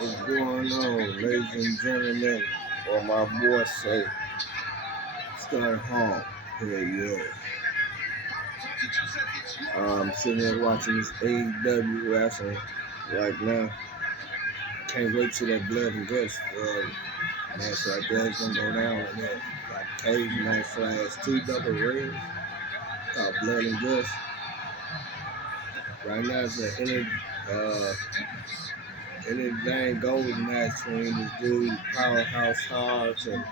What's going on, ladies and gentlemen? Or my boy say, Scott Hall. Here you are. I'm sitting here watching this AEW wrestling right now. Can't wait till that blood and guts match right there is gonna go down like that. Like cage match slash two double rings called blood and guts. Right now it's an uh anything golden match between this dude Powerhouse Hobbs and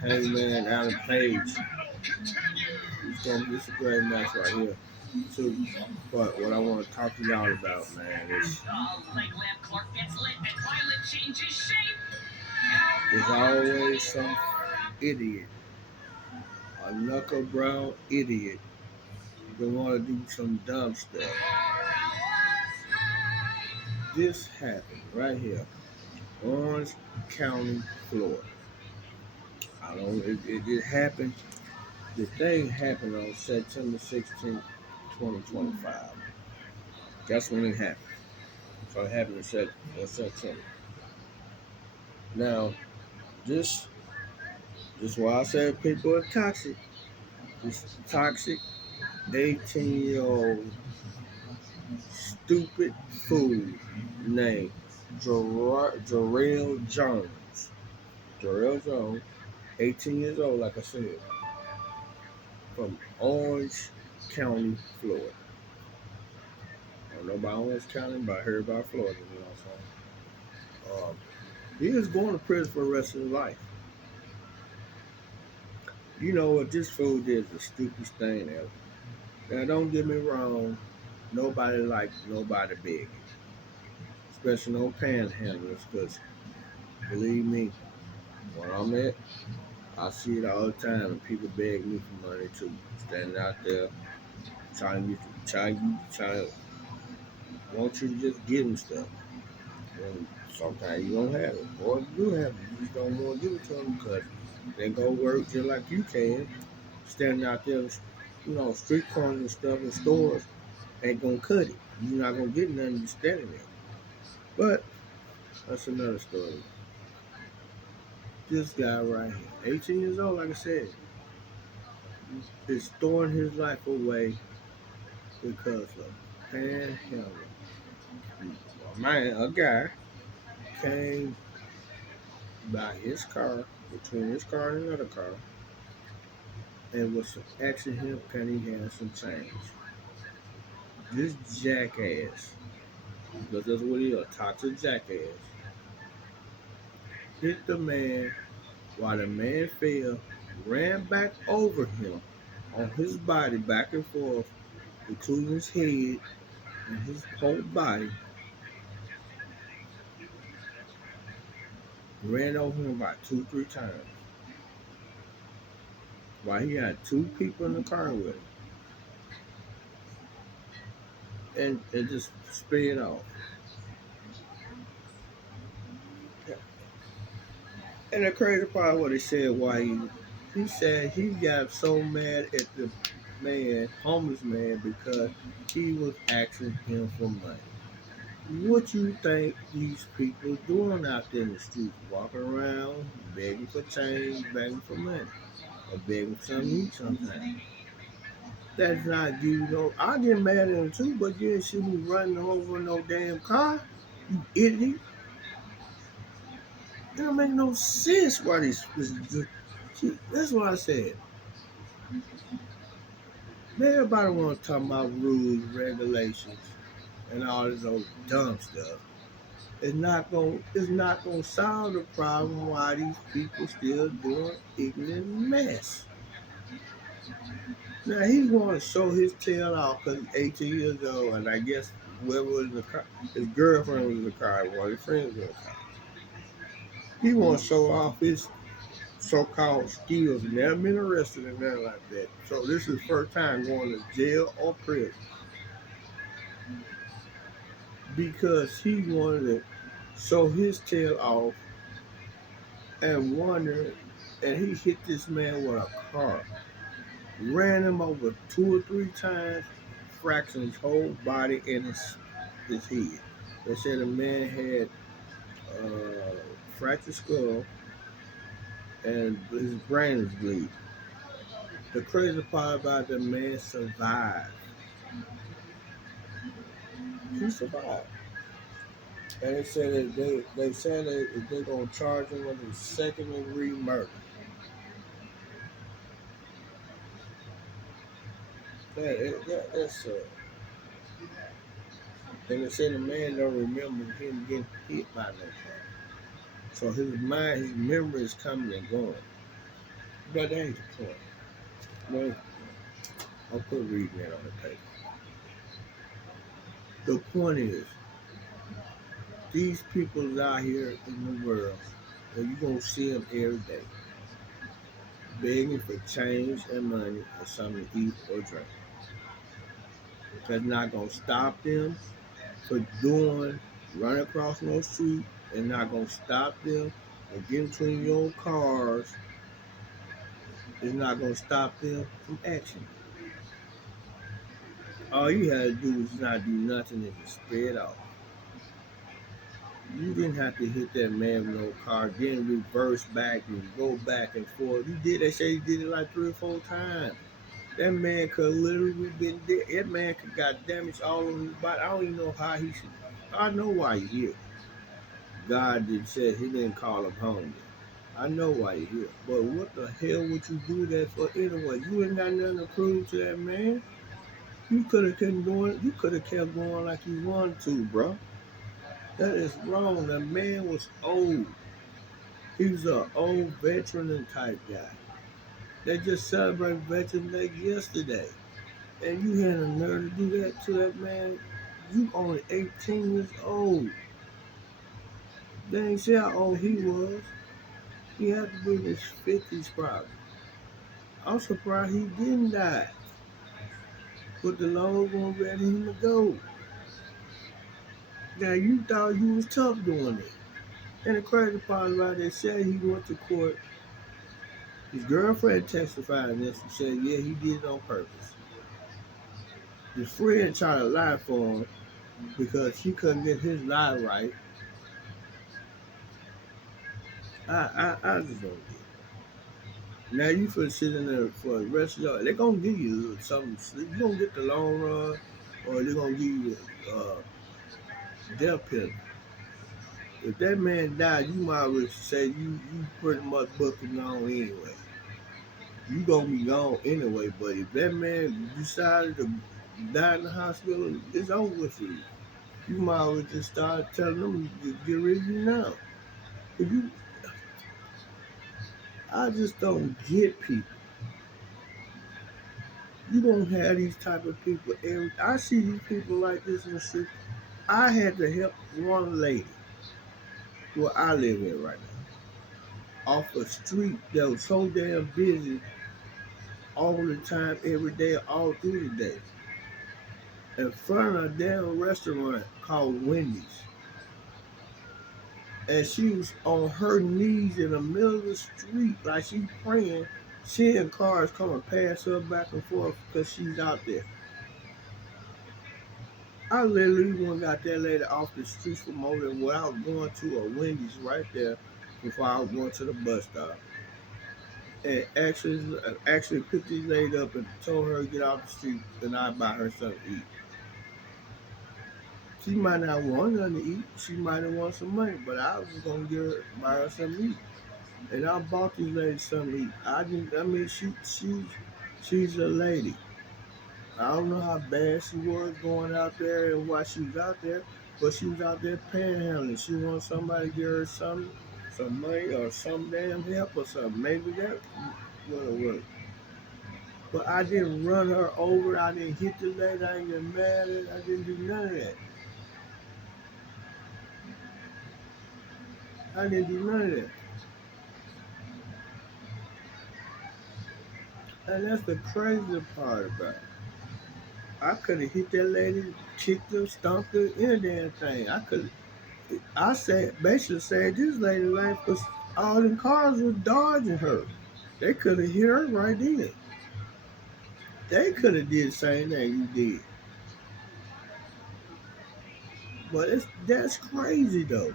Hangman Adam Page. It's a great match right here. Too. But what I want to talk to y'all about, man, is there's always some idiot, a knuckle brown idiot, that want to do some dumb stuff. This happened right here, Orange County, Florida. I don't. It happened. The thing happened on September 16th, 2025. That's when it happened. So it happened in September. Now, this is why I said people are toxic. This toxic 18-year-old stupid fool named Jarrell Jones. Jarrell Jones, 18 years old, like I said, from Orange County, Florida. I don't know about Orange County, but I heard about Florida, you know what I'm saying? He is going to prison for the rest of his life. You know what this fool did is the stupidest thing ever. Now, don't get me wrong, nobody likes nobody begging, especially no panhandlers, because believe me, where I'm at, I see it all the time, and people beg me for money too, standing out there trying want you to just give them stuff. And sometimes you don't have it, or you do have it, you just don't want to give it to them because they go work just like you can, standing out there, street corners and stuff in stores ain't gonna cut it. You're not gonna get nothing you standing there. But that's another story. This guy right here, 18 years old, like I said, is throwing his life away because of panhandling. A guy came by his car, between his car and another car, and was asking him can he have some change. This jackass, because that's what he is, a toxic jackass, hit the man while the man fell, ran back over him on his body back and forth, including his head and his whole body, ran over him about 2, 3 times. While he had two people in the car with him. And it just sped off. And the crazy part what he said why he said he got so mad at the man, homeless man, because he was asking him for money. What you think these people doing out there in the street? Walking around, begging for change, begging for money, or begging for something to eat sometimes. That's not you know. I get mad at him too, but you didn't see me running over no damn car. You idiot. It don't make no sense why this see, that's what I said. Everybody want to talk about rules, regulations, and all this old dumb stuff. It's not gonna solve the problem why these people still doing ignorant mess. Now he want to show his tail off because he's 18 years old, and I guess whoever was in the car, his girlfriend was in the car, one of his friends was in the car. He want to show off his so-called skills. Never been arrested and nothing like that. So this is his first time going to jail or prison because he wanted to show his tail off and wonder, and he hit this man with a car, ran him over 2 or 3 times, fractured his whole body and his head. They said the man had fractured skull, and his brain is bleeding. The crazy part about the man survived. He survived. And they said that they said that they're gonna charge him with a second degree murder. That's and they said the man don't remember him getting hit by no car. So his mind, his memory is coming and going. But that ain't the point. No, I'll put reading that on the paper. The point is, these people out here in the world, and you're gonna see them every day, begging for change and money or something to eat or drink. That's not gonna stop them for doing running across no street, and not gonna stop them from getting between your cars. It's not gonna stop them from action. All you had to do was not do nothing and just sped off. You didn't have to hit that man with no car, then reverse back and go back and forth. You did. They say you did it like 3 or 4 times. That man could literally been dead. That man could got damage all over his body. I don't even know how he should. I know why he's here. God did said he didn't call him home. I know why you're here. But what the hell would you do that for anyway? You ain't got nothing to prove to that man. You could have kept going. You could have kept going like you wanted to, bro. That is wrong. The man was old. He was an old veteran type guy. They just celebrated Veterans Day yesterday. And you had a nerve to do that to that man. You only 18 years old. They ain't say how old he was. He had to be in his 50s probably. I'm surprised he didn't die. But the Lord won't let him to go. Now you thought you was tough doing it. And the crazy part about it, they said he went to court. His girlfriend testified in this and said, yeah, he did it on purpose. His friend tried to lie for him because she couldn't get his lie right. I just don't get it. Now you finna sit in there for the rest of your life. They're gonna give you something. You're gonna get the long run, or they're gonna give you death penalty. If that man died, you might as well say you pretty much booking on anyway. You gonna be gone anyway. But if that man decided to die in the hospital, it's over with you. You might as well just start telling them to get rid of you now. If you, I just don't get people. You don't have these type of people. I see these people like this and shit. I had to help one lady where I live in right now off a street that was so damn busy all the time, every day, all through the day, in front of a damn restaurant called Wendy's. And she was on her knees in the middle of the street like she praying, seeing cars coming past her back and forth because she's out there. I literally went got that lady off the street from over there where I was going to a Wendy's right there before I was going to the bus stop. And actually picked this lady up and told her to get off the street and I'd buy her something to eat. She might not want nothing to eat. She might have want some money, but I was gonna buy her something to eat. And I bought this lady something to eat. I mean, she's a lady. I don't know how bad she was going out there and why she was out there, but she was out there panhandling. She wanted somebody to give her some money or some damn help or something. Maybe that would have worked. But I didn't run her over. I didn't hit the lady. I didn't get mad at her. I didn't do none of that. I didn't do none of that. And that's the crazy part about it. I could have hit that lady, kicked her, stomped her, any damn thing. I said, basically said this lady life was all them cars was dodging her. They could have hit her right then. They could have did the same thing you did. But that's crazy though.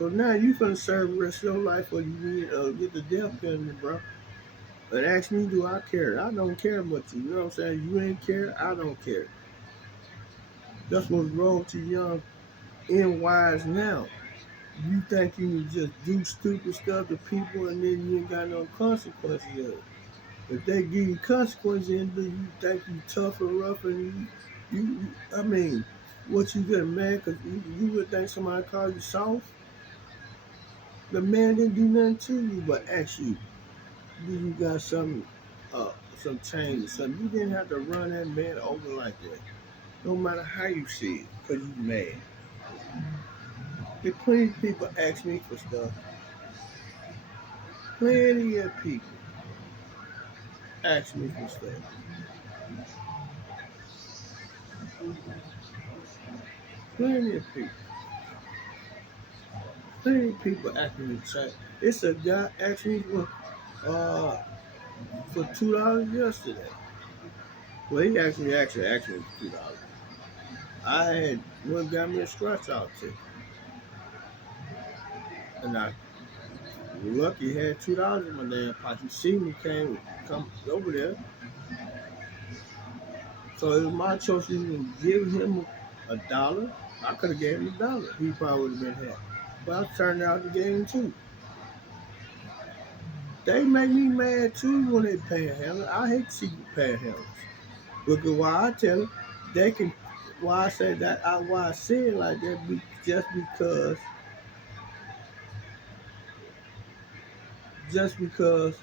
So now you finna serve the rest of your life or you need get the death penalty, bro. And ask me, do I care? I don't care much. You know what I'm saying? You ain't care, I don't care. That's what's wrong to young and wise now. You think you can just do stupid stuff to people and then you ain't got no consequences of it. If they give you consequences, then do you think you tough and rough and I mean, what you get mad because you would think somebody called you soft? The man didn't do nothing to you but ask you, do you got some change or something? You didn't have to run that man over like that. No matter how you see it, because you mad. If plenty of people ask me for stuff, plenty of people ask me for stuff. Plenty of people. Plenty of people asking me to change. It's a guy asked me uh for $2 yesterday. Well, he actually for $2. I had one got me a scratch out ticket, and I lucky had $2 in my damn pocket. He see me come over there, so it was my choice to even give him $1. I could have gave him $1. He probably would have been happy. But I turned out the game too. They make me mad too when they panhandle. I hate to see you panhandle. Because why I tell them, they can, why I say that, why I say it like that, just because, just because,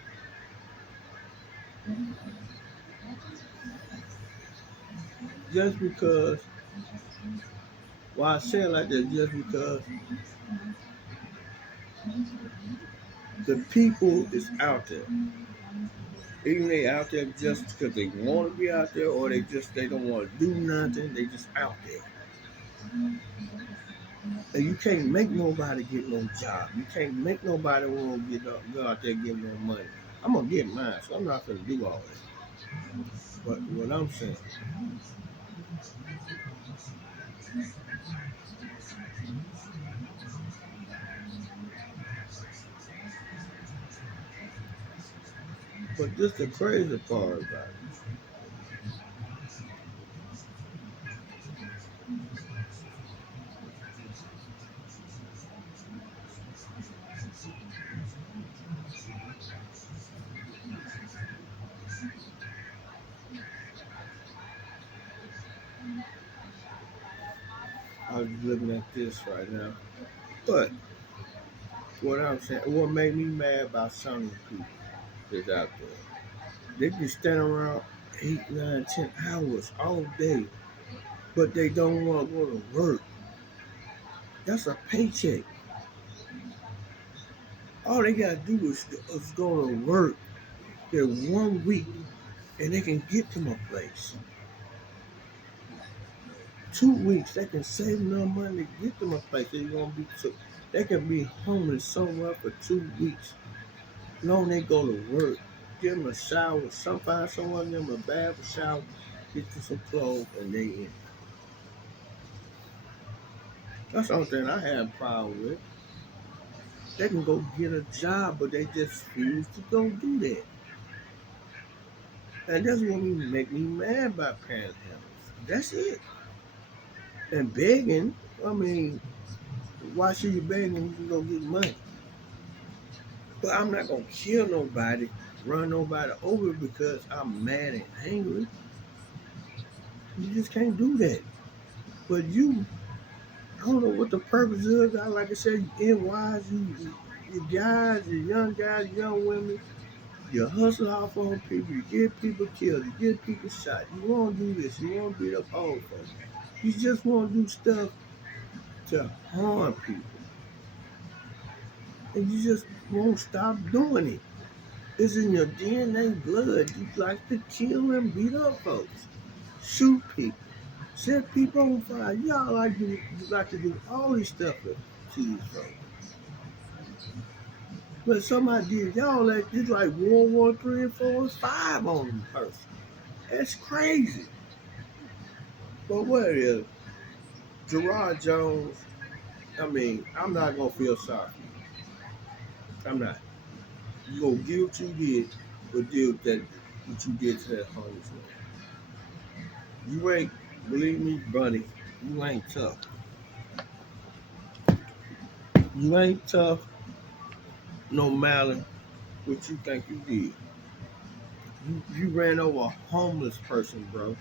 just because, why I say it like that, just because the people is out there. Even they out there just because they want to be out there or they don't want to do nothing, they just out there. And you can't make nobody get no job. You can't make nobody want to go out there and get no money. I'm going to get mine, so I'm not going to do all that. But what I'm saying, but this the crazy part about it. I was looking at this right now. But what I'm saying, what made me mad about some of the people that's out there, they can stand around 8, 9, 10 hours all day, but they don't want to go to work. That's a paycheck. All they gotta do is go to work there 1 week, and they can get to my place. 2 weeks, they can save enough money to get to my place. They can be homeless somewhere for 2 weeks. Long they go to work, give them a shower, find someone give them a bath, a shower, get them some clothes, and they in. That's the only thing I have a problem with. They can go get a job, but they just refuse to go do that. And that's what make me mad about panhandlers. That's it. And begging, I mean, why should you beg when you can go get money? But I'm not gonna kill nobody, run nobody over because I'm mad and angry. You just can't do that. But I don't know what the purpose is. Like I said, you NYs, you guys, you young guys, young women, you hustle off on people, you get people killed, you get people shot. You want to do this, you want to beat up old folks. You just want to do stuff to harm people. And you just won't stop doing it. It's in your DNA blood. You like to kill and beat up folks, shoot people, set people on fire. Y'all like to do all this stuff to these folks. But somebody did y'all like it's like World War III and 4 and 5 on the person. That's crazy. But what is Gerard Jones? I mean, I'm not gonna feel sorry. I'm not. You gonna get what you did, but deal with that what you did to that homeless man. You ain't, believe me, buddy, you ain't tough. You ain't tough no matter what you think you did. You ran over a homeless person, bro.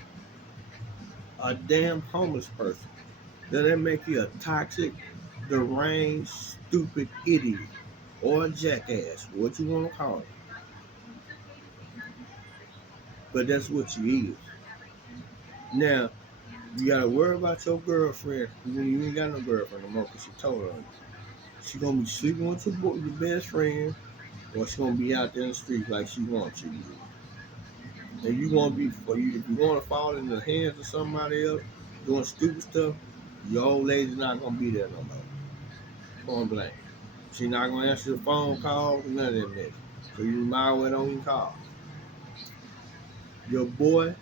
A damn homeless person. Does that make you a toxic, deranged, stupid idiot or a jackass? What you want to call it? But that's what you is. Now, you gotta worry about your girlfriend when you ain't got no girlfriend no more because she told on you. She gonna be sleeping with your best friend, or she gonna be out there in the streets like she wants you to. And you gonna be, or you, if you wanna fall in the hands of somebody else doing stupid stuff, your old lady's not gonna be there no more. Point blank. She not gonna answer the phone calls, none of that mess. So you might well don't even call. Your boy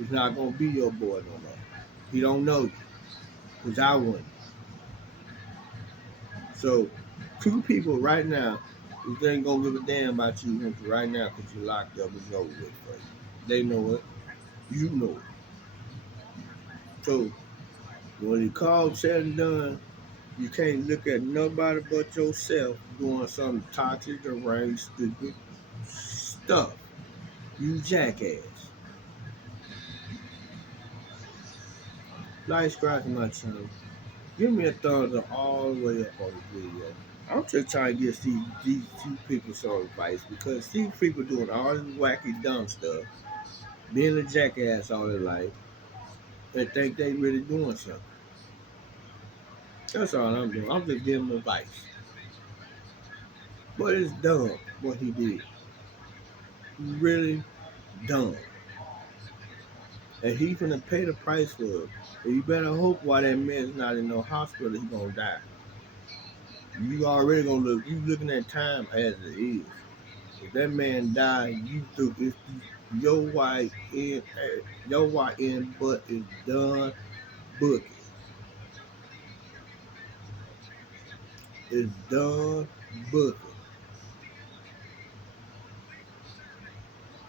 is not gonna be your boy no more. He don't know you, cause I wouldn't. So two people right now, if they ain't gonna give a damn about you right now because you locked up, it's over with for you. They know it. You know it. So when it called said and done, you can't look at nobody but yourself doing some toxic, deranged, stupid stuff. You jackass. Like, subscribe to my channel. Give me a thumbs up all the way up on the video. I'm just trying to get these people some advice because these people doing all this wacky dumb stuff, being a jackass all their life, and think they really doing something. That's all I'm doing. I'm just giving them advice. But it's dumb what he did. Really dumb. And he's gonna pay the price for it. And you better hope while that man's not in no hospital, he gonna die. You already gonna look. You looking at time as it is. If that man died, you through. If your wife in your wife in butt is done booking. It's done booking.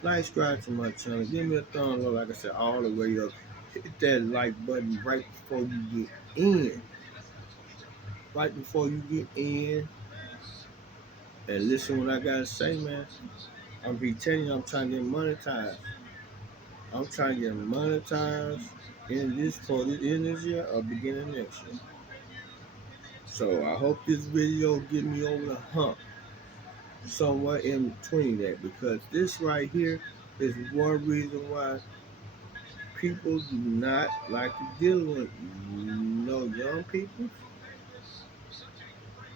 Like, subscribe to my channel. Give me a thumbs up, like I said, all the way up. Hit that like button right before you get in. Right before you get in. And listen what I gotta say, man. I'm be telling you I'm trying to get monetized. I'm trying to get monetized in this for the end of this year or beginning next year. So I hope this video get me over the hump somewhere in between that because this right here is one reason why people do not like to deal with young people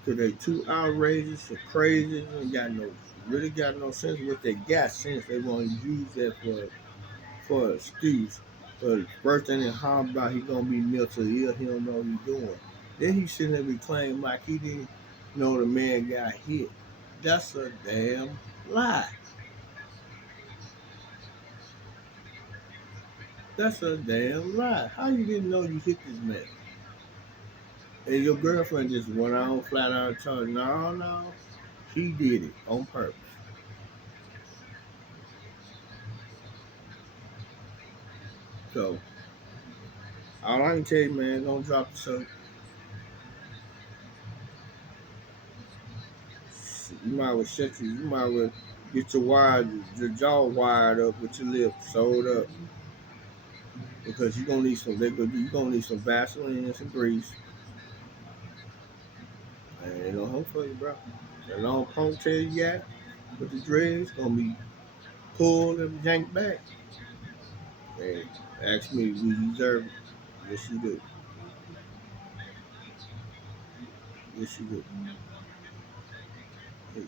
because they too outrageous and crazy and got no really got no sense. What they got sense, they want to use that for an excuse. But first thing they holler about, he gonna be mentally ill. He don't know what he doing. Then he sitting there be claiming like he didn't know the man got hit. That's a damn lie. That's a damn lie. How you didn't know you hit this man? And your girlfriend just went on flat out and told you, no, no, he did it on purpose. So all I can tell you, man, don't drop the soap. You might well shut you. You might well get your jaw wired up with your lips sewed up because you gonna need some liquid. You gonna need some Vaseline and some grease, and it don't help for you, bro. That long ponytail you got with the dreads gonna be pulled and yanked back. And ask me, we deserve it. Yes, you do. Yes, you do. Peace.